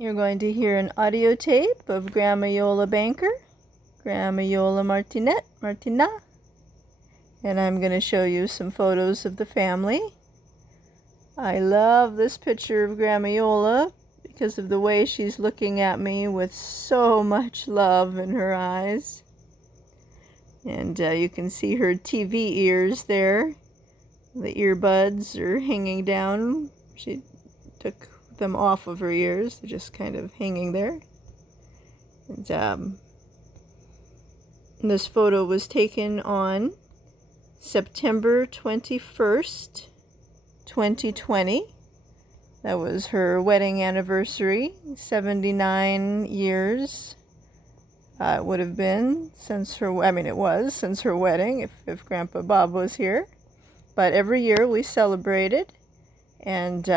You're going to hear an audio tape of Grandma Iole Banker, Grandma Iole Martinat, and I'm going to show you some photos of the family. I love this picture of Grandma Iole because of the way she's looking at me with so much love in her eyes. And you can see her TV ears there. The earbuds are hanging down. She took them off of her ears. They're just kind of hanging there. And this photo was taken on September 21st, 2020. That was her wedding anniversary, 79 years. It would have been since her, it was since her wedding if Grandpa Bob was here. But every year we celebrated, and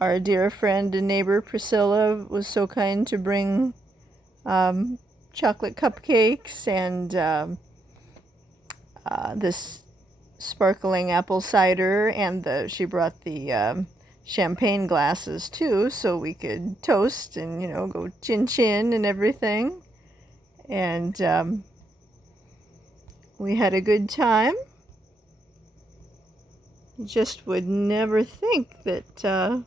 our dear friend and neighbor Priscilla was so kind to bring chocolate cupcakes and this sparkling apple cider, and she brought the champagne glasses too, so we could toast and, go chin-chin and everything. And we had a good time. You just would never think that,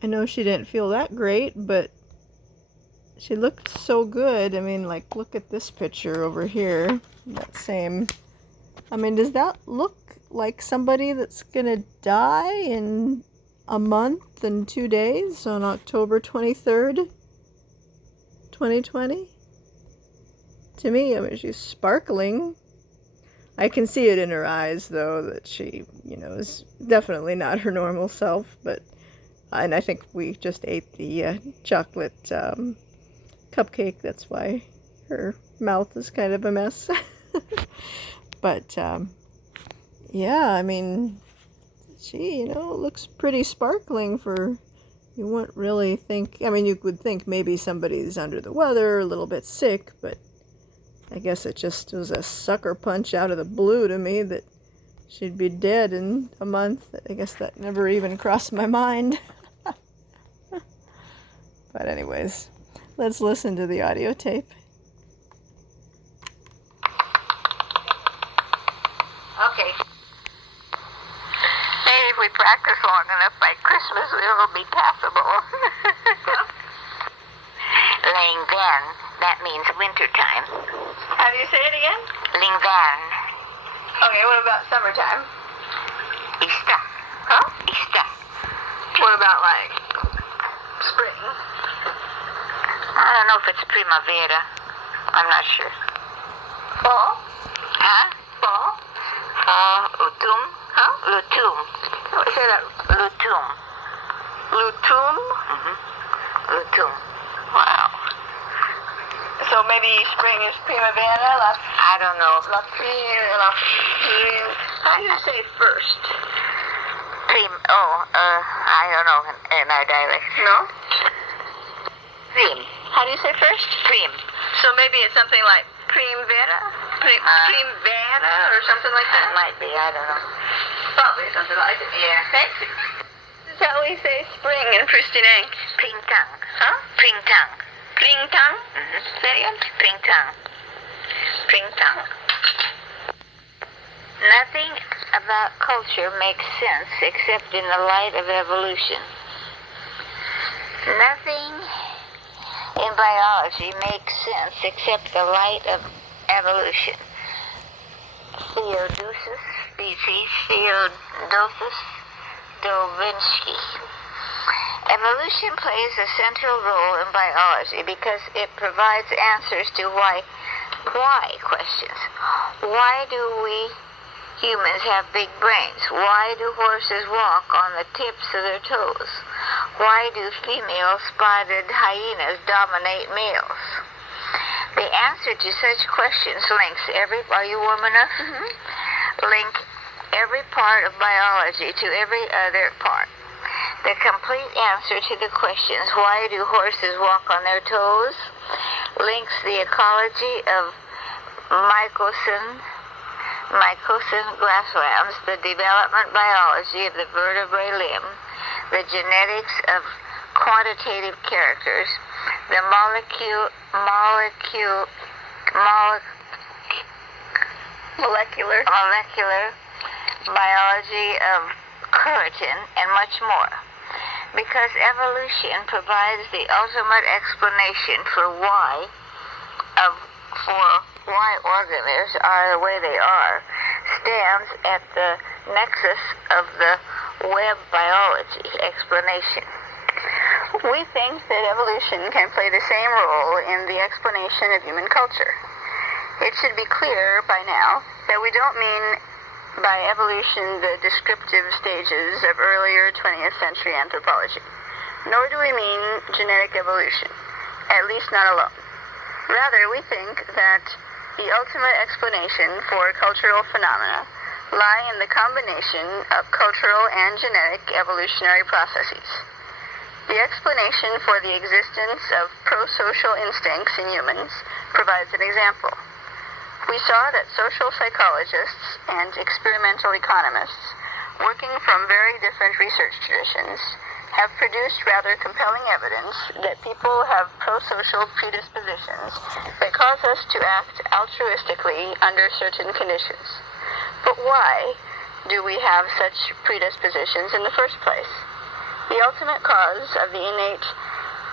I know she didn't feel that great, but she looked so good. Look at this picture over here. That same. Does that look like somebody that's gonna die in a month and 2 days on October 23rd, 2020? To me, she's sparkling. I can see it in her eyes, though, that she, is definitely not her normal self. And I think we just ate the chocolate cupcake. That's why her mouth is kind of a mess. But, yeah, she, looks pretty sparkling for, you wouldn't really think, you would think maybe somebody's under the weather, a little bit sick, but I guess it just was a sucker punch out of the blue to me that she'd be dead in a month. I guess that never even crossed my mind. But anyways, let's listen to the audio tape. Okay. Maybe if we practice long enough, by Christmas it'll be passable. Lingvan, that means wintertime. How do you say it again? Lingvan. Okay, what about summertime? Ista. Huh? Ista. What about, spring? I don't know if it's primavera. I'm not sure. Fall? Huh? Fall? Fall, autumn. Huh? Lutum. How do you say that? Lutum. Lutum? Mm-hmm. Lutum. Wow. So maybe spring is primavera? I don't know. How do you say first? I don't know in our dialect. No? Prim. How do you say first? Prim. So maybe it's something like primavera? Primavera or something like that? It might be, I don't know. Probably something like it. Yeah. Thank you. This is how we say spring in Prustinench. Pringtang. Huh? Pringtang. Pringtang? Mm-hmm. Say it again? Pringtang. Pringtang. Nothing about culture makes sense except in the light of evolution. Nothing in biology makes sense except the light of evolution. Theodosus, species, Theodosus Dovinsky. Evolution plays a central role in biology because it provides answers to why questions. Why do we humans have big brains? Why do horses walk on the tips of their toes? Why do female spotted hyenas dominate males? The answer to such questions are you warm enough? Mm-hmm. Link every part of biology to every other part. The complete answer to the questions, why do horses walk on their toes, links the ecology of mycosin grasslands, the development biology of the vertebrate limb, the genetics of quantitative characters, the molecular biology of keratin, and much more. Because evolution provides the ultimate explanation for why organisms are the way they are, stands at the nexus of the web biology explanation. We think that evolution can play the same role in the explanation of human culture. It should be clear by now that we don't mean by evolution the descriptive stages of earlier 20th century anthropology, nor do we mean genetic evolution, at least not alone. Rather, we think that the ultimate explanation for cultural phenomena lie in the combination of cultural and genetic evolutionary processes. The explanation for the existence of pro-social instincts in humans provides an example. We saw that social psychologists and experimental economists, working from very different research traditions, have produced rather compelling evidence that people have pro-social predispositions that cause us to act altruistically under certain conditions. But why do we have such predispositions in the first place? The ultimate cause of the innate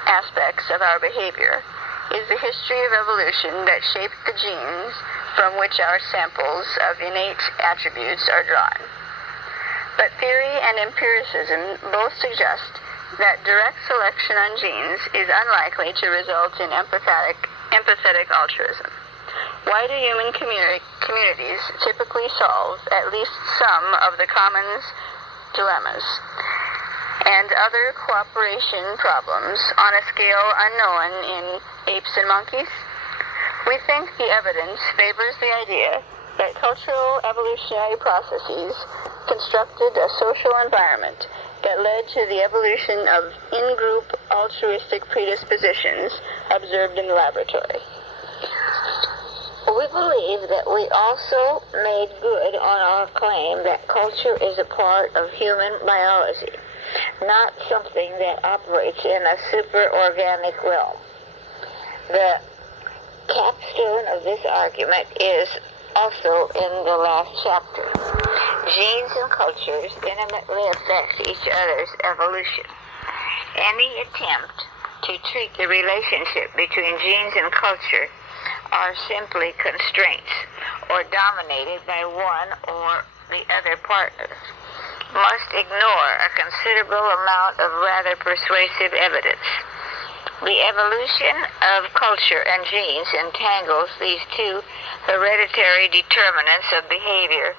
aspects of our behavior is the history of evolution that shaped the genes from which our samples of innate attributes are drawn. But theory and empiricism both suggest that direct selection on genes is unlikely to result in empathetic altruism. Why do human communities typically solve at least some of the commons dilemmas and other cooperation problems on a scale unknown in apes and monkeys? We think the evidence favors the idea that cultural evolutionary processes constructed a social environment that led to the evolution of in-group altruistic predispositions observed in the laboratory. We believe that we also made good on our claim that culture is a part of human biology, not something that operates in a super-organic realm. The capstone of this argument is also in the last chapter. Genes and cultures intimately affect each other's evolution. Any attempt to treat the relationship between genes and culture are simply constraints or dominated by one or the other partners must ignore a considerable amount of rather persuasive evidence. The evolution of culture and genes entangles these two hereditary determinants of behavior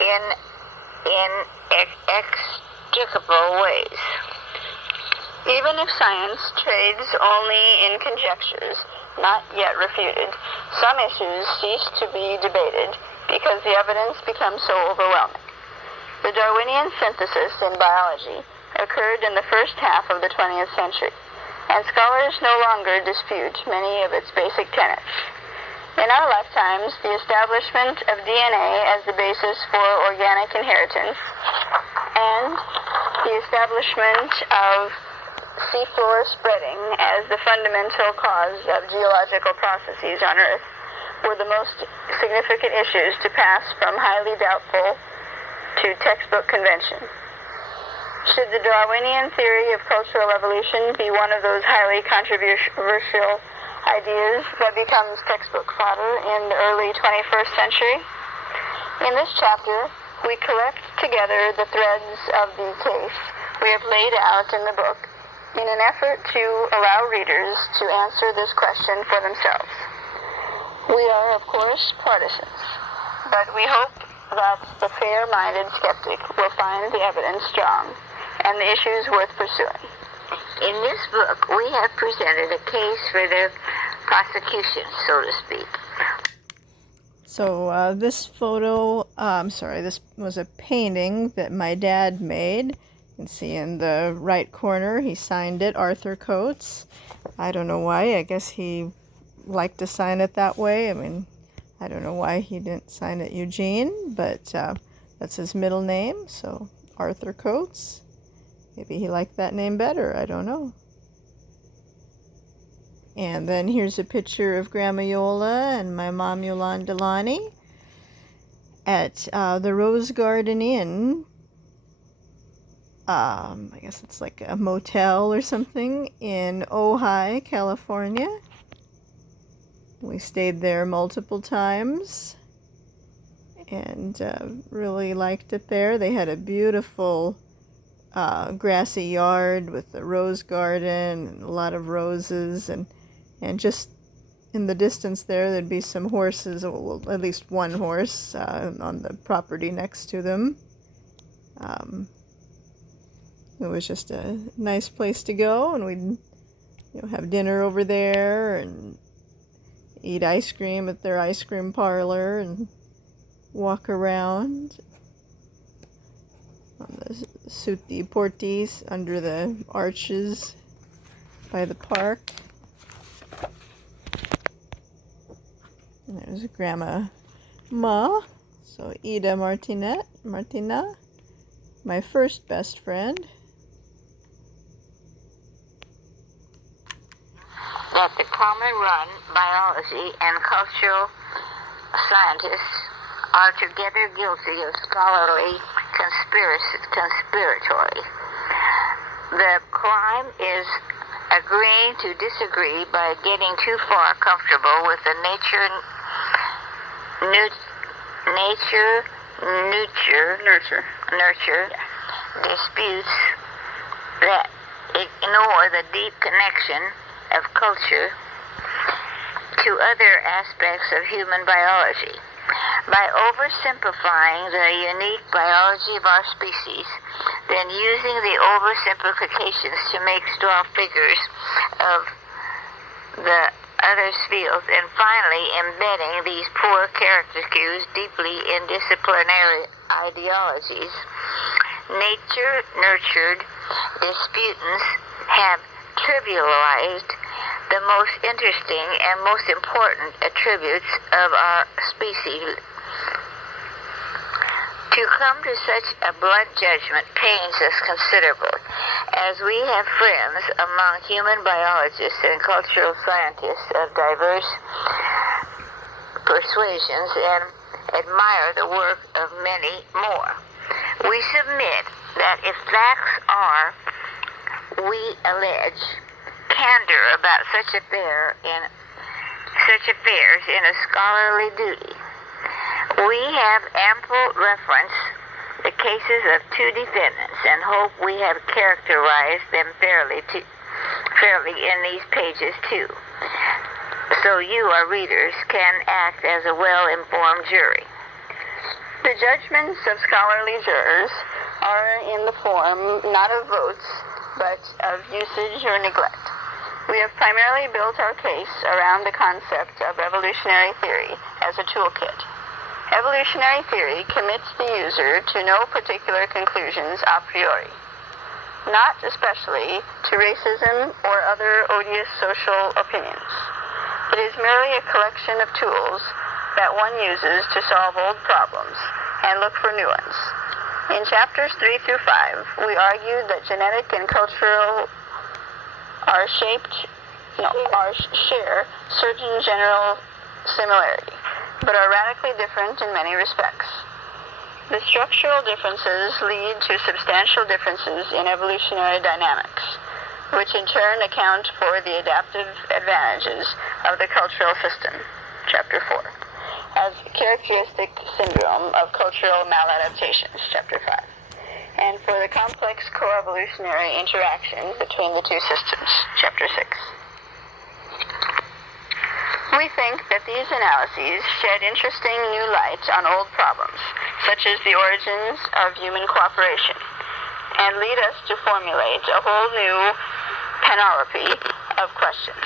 in inextricable ways. Even if science trades only in conjectures, not yet refuted, some issues cease to be debated because the evidence becomes so overwhelming. The Darwinian synthesis in biology occurred in the first half of the 20th century, and scholars no longer dispute many of its basic tenets. In our lifetimes, the establishment of DNA as the basis for organic inheritance and the establishment of seafloor spreading as the fundamental cause of geological processes on Earth were the most significant issues to pass from highly doubtful to textbook convention. Should the Darwinian theory of cultural evolution be one of those highly controversial ideas that becomes textbook fodder in the early 21st century? In this chapter, we collect together the threads of the case we have laid out in the book in an effort to allow readers to answer this question for themselves. We are, of course, partisans, but we hope that the fair-minded skeptic will find the evidence strong and the issues worth pursuing. In this book, we have presented a case for the prosecution, so to speak. So this photo, this was a painting that my dad made. You can see in the right corner, he signed it, Arthur Coates. I don't know why. I guess he liked to sign it that way. I mean, I don't know why he didn't sign it Eugene, but that's his middle name, so Arthur Coates. Maybe he liked that name better, I don't know. And then here's a picture of Grandma Iole and my mom Yolanda Lonnie at the Rose Garden Inn. I guess it's like a motel or something in Ojai, California. We stayed there multiple times and really liked it there. They had a beautiful grassy yard with a rose garden and a lot of roses, and just in the distance there'd be some horses, well, at least one horse on the property next to them. It was just a nice place to go, and we'd have dinner over there and eat ice cream at their ice cream parlor and walk around on the Suti Portis under the arches by the park. And there's Grandma Ma, so Iole Martinat, my first best friend. That the common run biology and cultural scientists are together guilty of scholarly conspiratory. The crime is agreeing to disagree by getting too far comfortable with the nurture disputes that ignore the deep connection of culture to other aspects of human biology. By oversimplifying the unique biology of our species, then using the oversimplifications to make straw figures of the other's fields, and finally embedding these poor caricatures deeply in disciplinary ideologies, nature-nurtured disputants have trivialized the most interesting and most important attributes of our species. To come to such a blunt judgment pains us considerably, as we have friends among human biologists and cultural scientists of diverse persuasions and admire the work of many more. We submit that if facts are, we allege, candor about such affairs in a scholarly duty, we have ample reference the cases of two defendants, and hope we have characterized them fairly in these pages too, so you, our readers, can act as a well-informed jury. The judgments of scholarly jurors are in the form not of votes, but of usage or neglect. We have primarily built our case around the concept of evolutionary theory as a toolkit. Evolutionary theory commits the user to no particular conclusions a priori, not especially to racism or other odious social opinions. It is merely a collection of tools that one uses to solve old problems and look for new ones. In chapters 3 through 5, we argued that genetic and cultural share certain general similarity, but are radically different in many respects. The structural differences lead to substantial differences in evolutionary dynamics, which in turn account for the adaptive advantages of the cultural system, chapter 4, as characteristic syndrome of cultural maladaptations, chapter 5, and for the complex coevolutionary interaction between the two systems, chapter 6. We think that these analyses shed interesting new light on old problems, such as the origins of human cooperation, and lead us to formulate a whole new panoply of questions,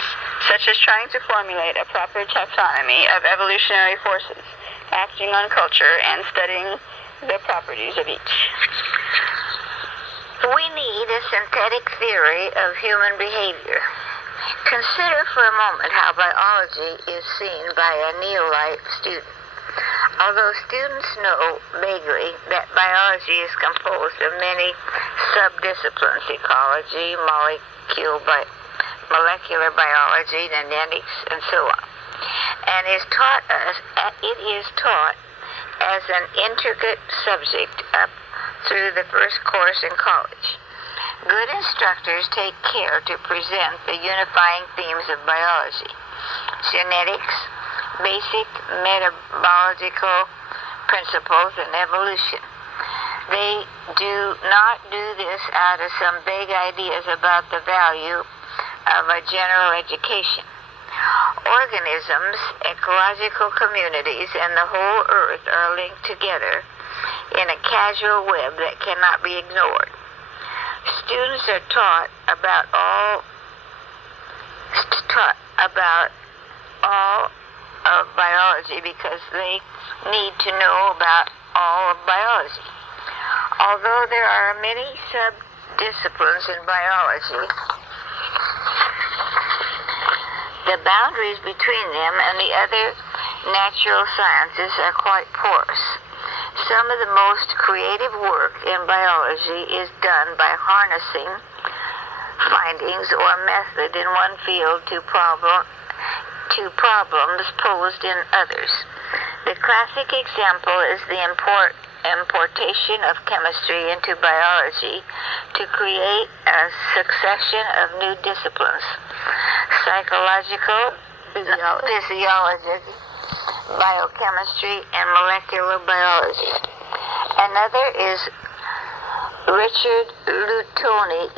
such as trying to formulate a proper taxonomy of evolutionary forces acting on culture and studying the properties of each. We need a synthetic theory of human behavior. Consider for a moment how biology is seen by a neolite student. Although students know vaguely that biology is composed of many subdisciplines, ecology, molecular biology, genetics, and so on, and it is taught as an intricate subject up through the first course in college. Good instructors take care to present the unifying themes of biology: genetics, basic metabological principles, and evolution. They do not do this out of some vague ideas about the value of a general education. Organisms, ecological communities, and the whole earth are linked together in a causal web that cannot be ignored. Students are taught about all of biology because they need to know about all of biology. Although there are many subdisciplines in biology, the boundaries between them and the other natural sciences are quite porous. Some of the most creative work in biology is done by harnessing findings or method in one field to problems posed in others. The classic example is the importation of chemistry into biology to create a succession of new disciplines: psychological, physiology, biochemistry, and molecular biology. Another is Richard Lutoni's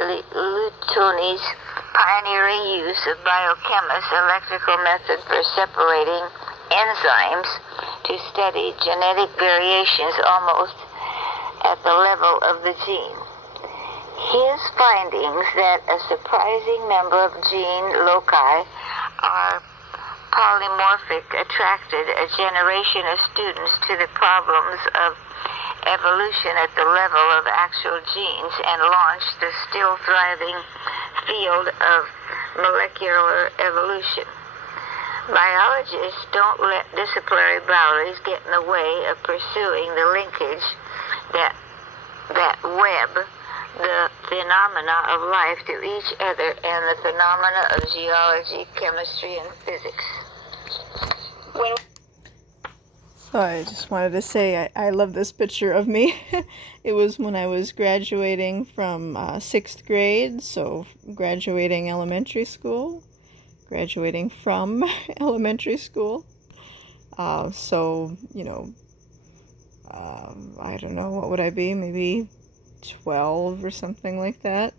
pioneering use of biochemists' electrical method for separating enzymes to study genetic variations almost at the level of the gene. His findings that a surprising number of gene loci are polymorphic attracted a generation of students to the problems of evolution at the level of actual genes and launched the still thriving field of molecular evolution. Biologists don't let disciplinary boundaries get in the way of pursuing the linkage that web the phenomena of life to each other and the phenomena of geology, chemistry, and physics. So I just wanted to say I love this picture of me. It was when I was graduating from 6th grade, so graduating elementary school, graduating from elementary school. So, I don't know, what would I be? Maybe 12 or something like that.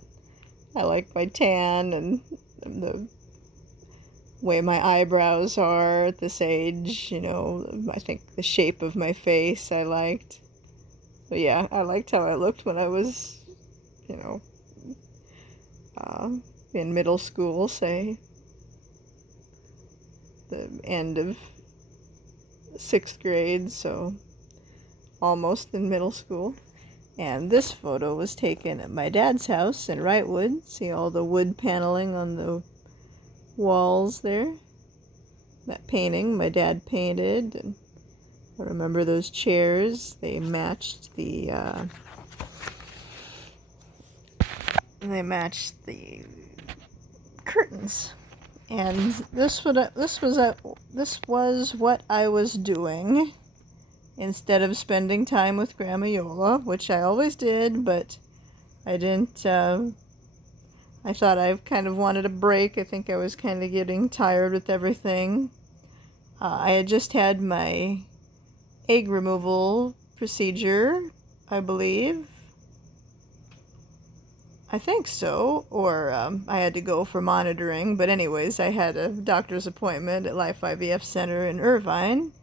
I like my tan and the way my eyebrows are at this age, I think the shape of my face I liked. So yeah, I liked how I looked when I was, in middle school, say, the end of 6th grade, so almost in middle school. And this photo was taken at my dad's house in Wrightwood. See all the wood paneling on the walls there? That painting my dad painted, and I remember those chairs. They matched the curtains. And this was what I was doing instead of spending time with Grandma Iole, which I always did, but I didn't. I thought I kind of wanted a break. I think I was kind of getting tired with everything. I had just had my egg removal procedure, I believe. I think so, or I had to go for monitoring. But anyways, I had a doctor's appointment at Life IVF Center in Irvine,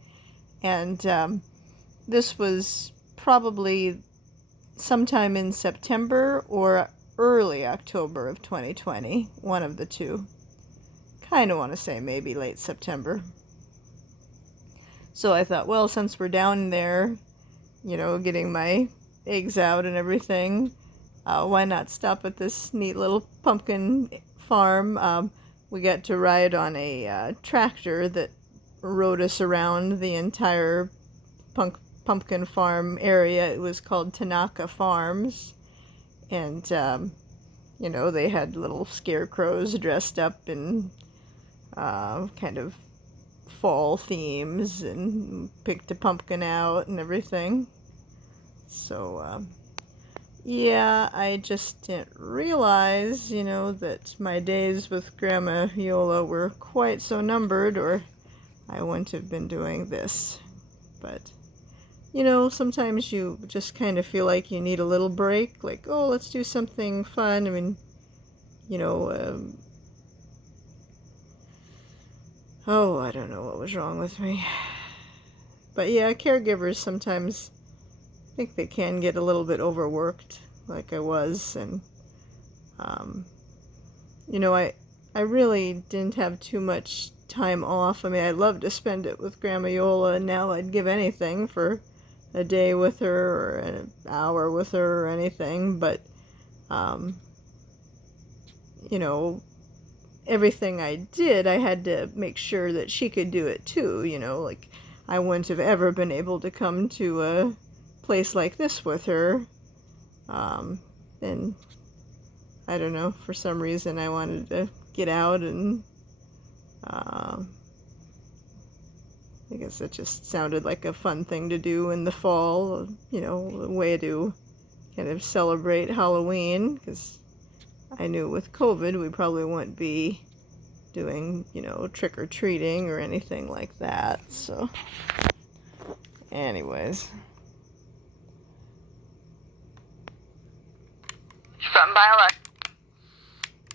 and this was probably sometime in September or early October of 2020, one of the two. Kind of want to say maybe late September. So I thought, well, since we're down there, getting my eggs out and everything, why not stop at this neat little pumpkin farm? We got to ride on a tractor that rode us around the entire pumpkin farm area. It was called Tanaka Farms. And, they had little scarecrows dressed up in kind of fall themes and picked a pumpkin out and everything. So, yeah, I just didn't realize, that my days with Grandma Iole were quite so numbered, or I wouldn't have been doing this. But, sometimes you just kind of feel like you need a little break, like, oh, let's do something fun. I mean, I don't know what was wrong with me. But yeah, caregivers sometimes think they can get a little bit overworked, like I was, and I really didn't have too much time off. I mean, I'd love to spend it with Grandma Iole, and now I'd give anything for a day with her or an hour with her or anything, but everything I did, I had to make sure that she could do it too, like I wouldn't have ever been able to come to a place like this with her. And I don't know, for some reason I wanted to get out, and I guess it just sounded like a fun thing to do in the fall, a way to kind of celebrate Halloween, because I knew with COVID we probably wouldn't be doing, trick-or-treating or anything like that. So anyways, From biology.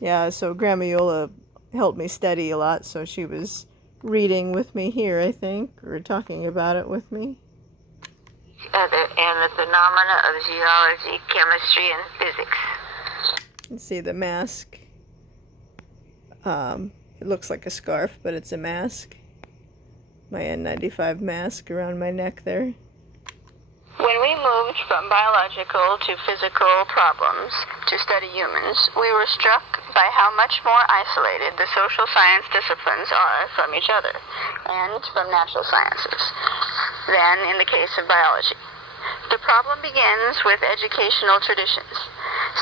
yeah, so Grandma Iole helped me study a lot, so she was reading with me here, I think, or talking about it with me. Other and the phenomena of geology, chemistry, and physics. You can see the mask. It looks like a scarf, but it's a mask. My N95 mask around my neck there. When we moved from biological to physical problems to study humans, we were struck by how much more isolated the social science disciplines are from each other and from natural sciences than in the case of biology. The problem begins with educational traditions.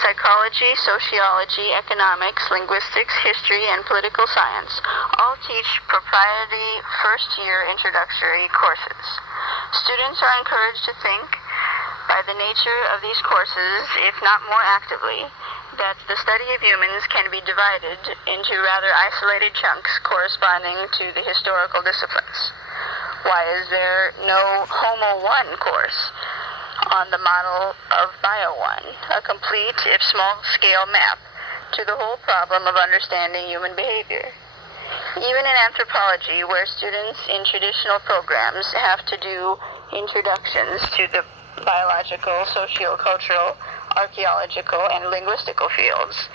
Psychology, sociology, economics, linguistics, history, and political science all teach proprietary first-year introductory courses. Students are encouraged to think, by the nature of these courses, if not more actively, that the study of humans can be divided into rather isolated chunks corresponding to the historical disciplines. Why is there no Homo 1 course on the model of Bio 1, a complete, if small-scale map to the whole problem of understanding human behavior? Even in anthropology, where students in traditional programs have to do introductions to the biological, sociocultural, archaeological, and linguistical fields,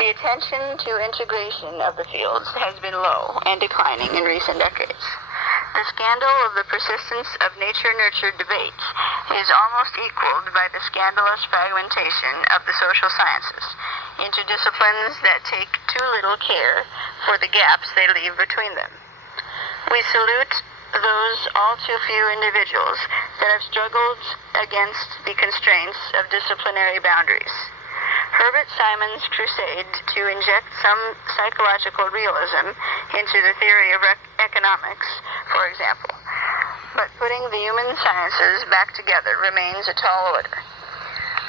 the attention to integration of the fields has been low and declining in recent decades. The scandal of the persistence of nature-nurture debates is almost equaled by the scandalous fragmentation of the social sciences into disciplines that take too little care for the gaps they leave between them. We salute those all too few individuals that have struggled against the constraints of disciplinary boundaries. Herbert Simon's crusade to inject some psychological realism into the theory of economics, for example, but putting the human sciences back together remains a tall order.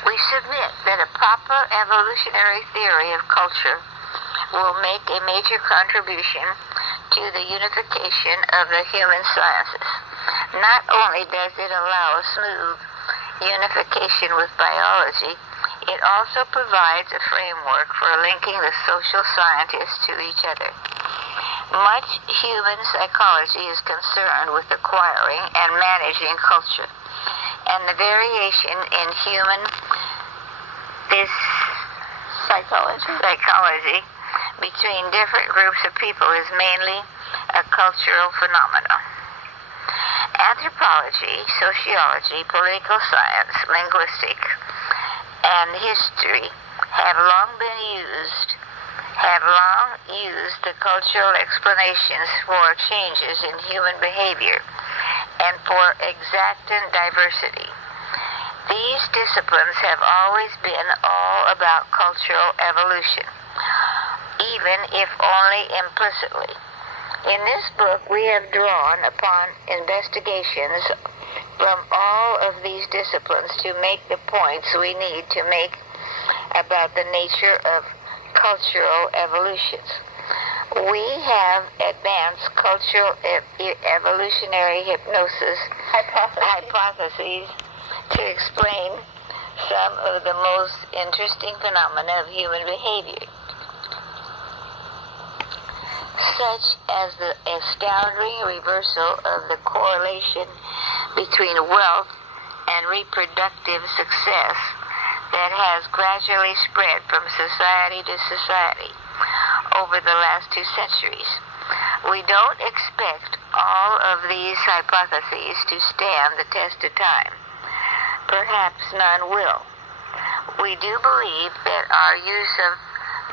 We submit that a proper evolutionary theory of culture will make a major contribution to the unification of the human sciences. Not only does it allow a smooth unification with biology, it also provides a framework for linking the social scientists to each other. Much human psychology is concerned with acquiring and managing culture, and the variation in human psychology between different groups of people is mainly a cultural phenomenon. Anthropology, sociology, political science, linguistics, and history have long used the cultural explanations for changes in human behavior and for exactant diversity. These disciplines have always been all about cultural evolution, even if only implicitly. In this book, we have drawn upon investigations from all of these disciplines to make the points we need to make about the nature of cultural evolutions. We have advanced cultural evolutionary hypnosis hypotheses to explain some of the most interesting phenomena of human behavior, such as the astounding reversal of the correlation between wealth and reproductive success that has gradually spread from society to society over the last 2 centuries. We don't expect all of these hypotheses to stand the test of time. Perhaps none will. We do believe that our use of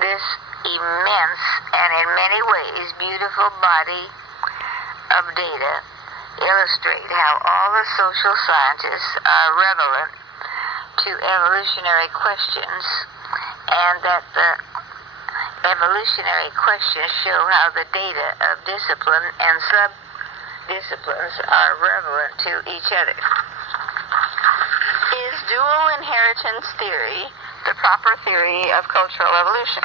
this immense and in many ways beautiful body of data illustrate how all the social scientists are relevant to evolutionary questions, and that the evolutionary questions show how the data of discipline and sub-disciplines are relevant to each other. Is dual inheritance theory the proper theory of cultural evolution?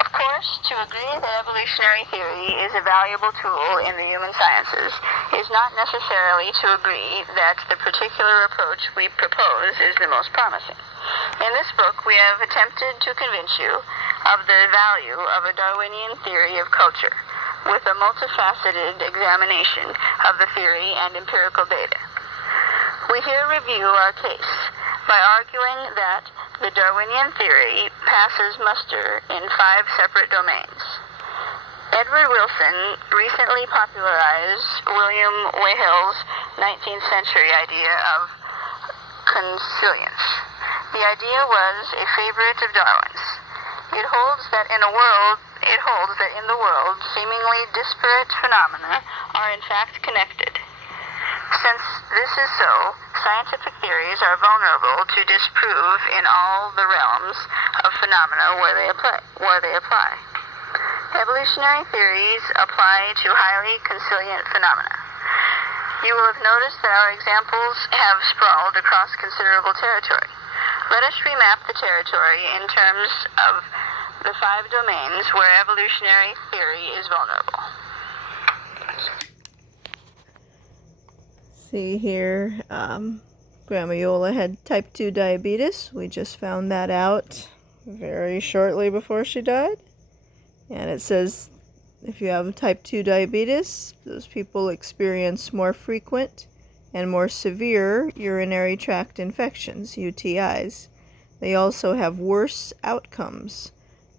Of course, to agree that evolutionary theory is a valuable tool in the human sciences is not necessarily to agree that the particular approach we propose is the most promising. In this book, we have attempted to convince you of the value of a Darwinian theory of culture with a multifaceted examination of the theory and empirical data. We here review our case by arguing that the Darwinian theory passes muster in 5 separate domains. Edward Wilson recently popularized William Whale's 19th century idea of consilience. The idea was a favorite of Darwin's. It holds that in the world, seemingly disparate phenomena are in fact connected. Since this is so, scientific theories are vulnerable to disprove in all the realms of phenomena where they apply. Evolutionary theories apply to highly consilient phenomena. You will have noticed that our examples have sprawled across considerable territory. Let us remap the territory in terms of the 5 domains where evolutionary theory is vulnerable. See here, Grandma Iole had type 2 diabetes. We just found that out very shortly before she died. And it says if you have type 2 diabetes, those people experience more frequent and more severe urinary tract infections, UTIs. They also have worse outcomes.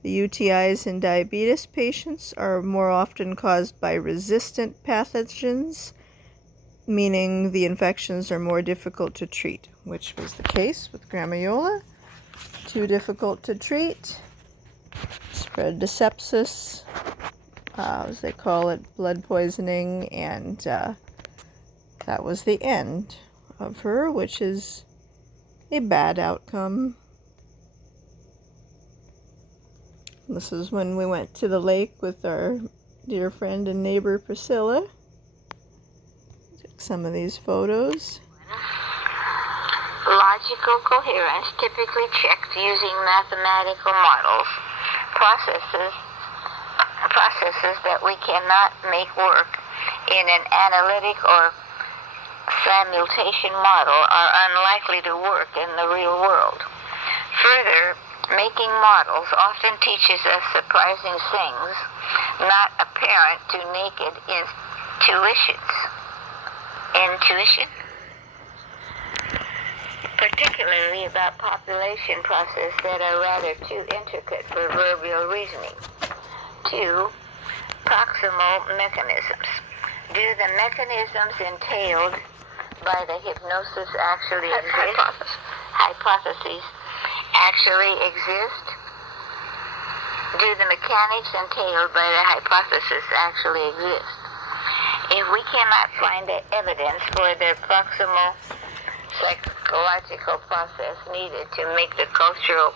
The UTIs in diabetes patients are more often caused by resistant pathogens, meaning the infections are more difficult to treat, which was the case with Grandma Iole. Too difficult to treat. Spread to sepsis, as they call it, blood poisoning, and that was the end of her, which is a bad outcome. This is when we went to the lake with our dear friend and neighbor Priscilla. Took some of these photos. Logical coherence typically checked using mathematical models, processes that we cannot make work in an analytic or simulation model are unlikely to work in the real world. Further, making models often teaches us surprising things not apparent to naked intuition, particularly about population processes that are rather too intricate for verbal reasoning. 2. Proximal mechanisms. Do the mechanisms entailed by the hypnosis actually exist? Hypotheses actually exist? Do the mechanics entailed by the hypothesis actually exist? If we cannot find the evidence for the proximal psychological process needed to make the cultural